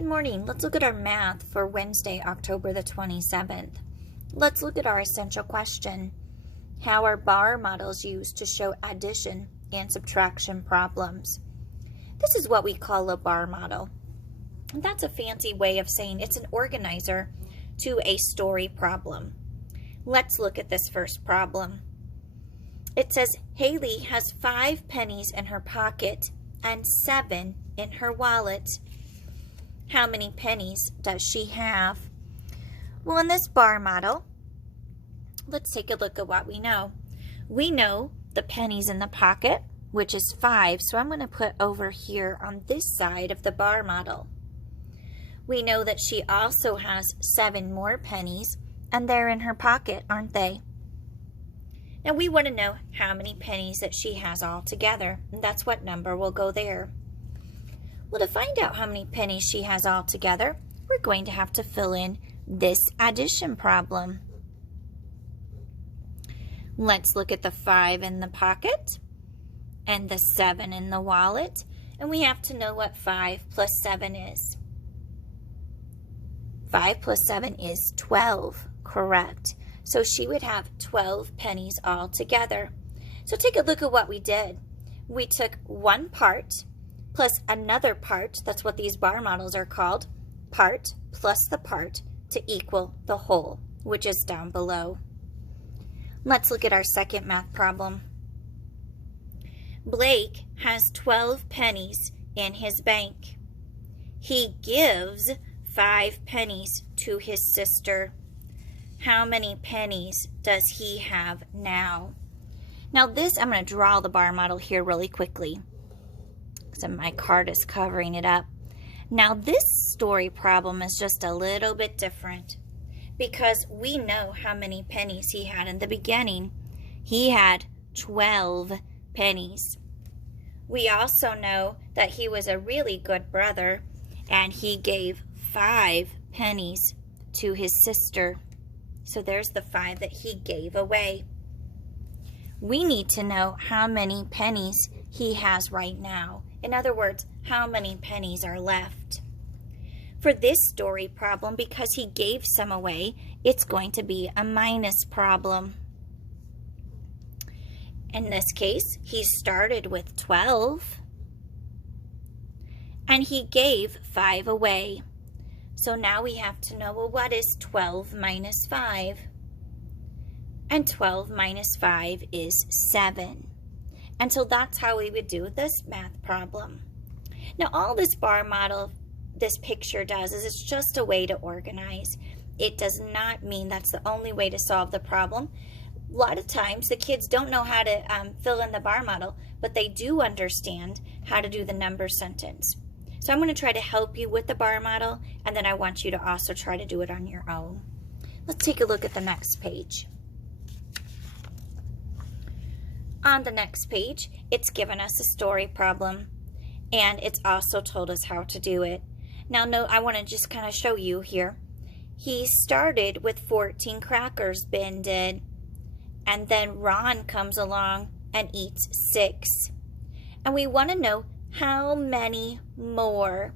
Good morning. Let's look at our math for Wednesday, October the 27th. Let's look at our essential question. How are bar models used to show addition and subtraction problems? This is what we call a bar model. And that's a fancy way of saying it's an organizer to a story problem. Let's look at this first problem. It says Haley has 5 pennies in her pocket and 7 in her wallet. How many pennies does she have? Well, in this bar model, let's take a look at what we know. We know the pennies in the pocket, which is 5, so I'm going to put over here on this side of the bar model. We know that she also has 7 more pennies, and they're in her pocket, aren't they? Now we want to know how many pennies that she has all together, and that's what number will go there. Well, to find out how many pennies she has all together, we're going to have to fill in this addition problem. Let's look at the 5 in the pocket and the 7 in the wallet, and we have to know what 5 plus 7 is. 5 plus 7 is 12, correct. So she would have 12 pennies all together. So take a look at what we did. We took one part plus another part, that's what these bar models are called, part plus the part to equal the whole, which is down below. Let's look at our second math problem. Blake has 12 pennies in his bank. He gives 5 pennies to his sister. How many pennies does he have now? Now this, I'm going to draw the bar model here really quickly. So my card is covering it up. Now this story problem is just a little bit different because we know how many pennies he had in the beginning. He had 12 pennies. We also know that he was a really good brother and he gave 5 pennies to his sister. So there's the 5 that he gave away. We need to know how many pennies he has right now. In other words, how many pennies are left. For this story problem, because he gave some away, it's going to be a minus problem. In this case, he started with 12, and he gave 5 away. So now we have to know, well, what is 12 minus 5? And 12 minus 5 is 7. And so that's how we would do this math problem. Now all this bar model, this picture does is it's just a way to organize. It does not mean that's the only way to solve the problem. A lot of times the kids don't know how to fill in the bar model, but they do understand how to do the number sentence. So I'm going to try to help you with the bar model, and then I want you to also try to do it on your own. Let's take a look at the next page. On the next page, it's given us a story problem, and it's also told us how to do it. Now, note, I want to just kind of show you here. He started with 14 crackers, Ben did, and then Ron comes along and eats 6. And we want to know how many more.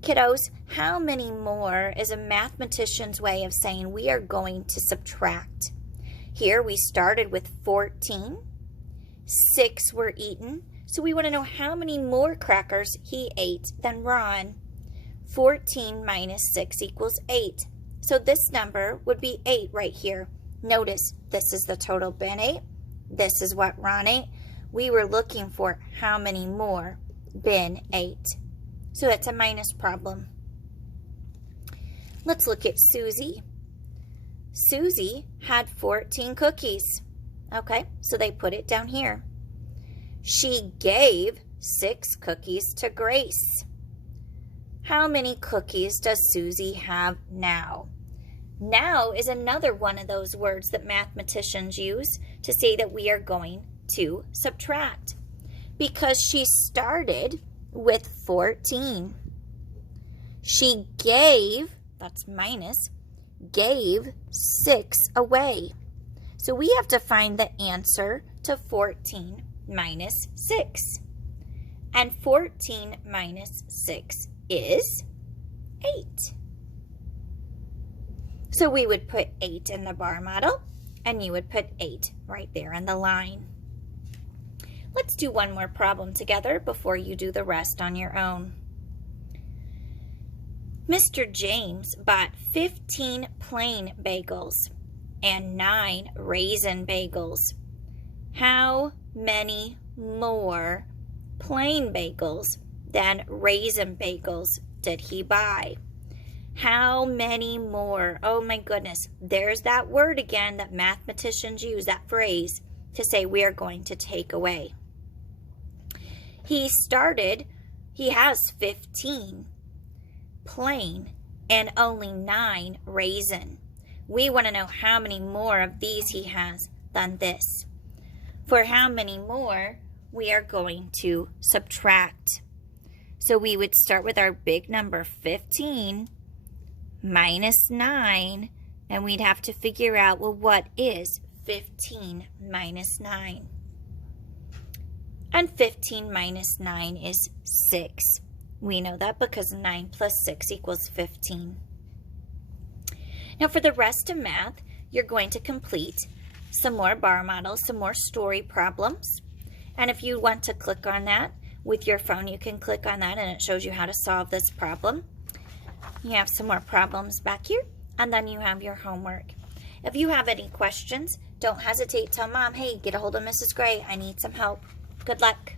Kiddos, how many more is a mathematician's way of saying we are going to subtract. Here we started with 14. 6 were eaten, so we want to know how many more crackers he ate than Ron. 14 minus 6 equals 8. So this number would be 8 right here. Notice this is the total Ben ate. This is what Ron ate. We were looking for how many more Ben ate. So that's a minus problem. Let's look at Susie. Susie had 14 cookies. Okay, so they put it down here. She gave 6 cookies to Grace. How many cookies does Susie have now? Now is another one of those words that mathematicians use to say that we are going to subtract. Because she started with 14. She gave, that's minus, gave 6 away. So we have to find the answer to 14 minus 6. And 14 minus 6 is 8. So we would put 8 in the bar model, and you would put 8 right there in the line. Let's do one more problem together before you do the rest on your own. Mr. James bought 15 plain bagels and 9 raisin bagels. How many more plain bagels than raisin bagels did he buy? How many more? Oh my goodness, there's that word again that mathematicians use, that phrase, to say we are going to take away. He has 15 plain and only 9 raisin. We want to know how many more of these he has than this. For how many more, we are going to subtract. So we would start with our big number 15 minus 9, and we'd have to figure out, well, what is 15 minus 9? And 15 minus 9 is 6. We know that because 9 plus 6 equals 15. Now for the rest of math, you're going to complete some more bar models, some more story problems. And if you want to click on that with your phone, you can click on that and it shows you how to solve this problem. You have some more problems back here, and then you have your homework. If you have any questions, don't hesitate. Tell Mom, hey, get a hold of Mrs. Gray. I need some help. Good luck.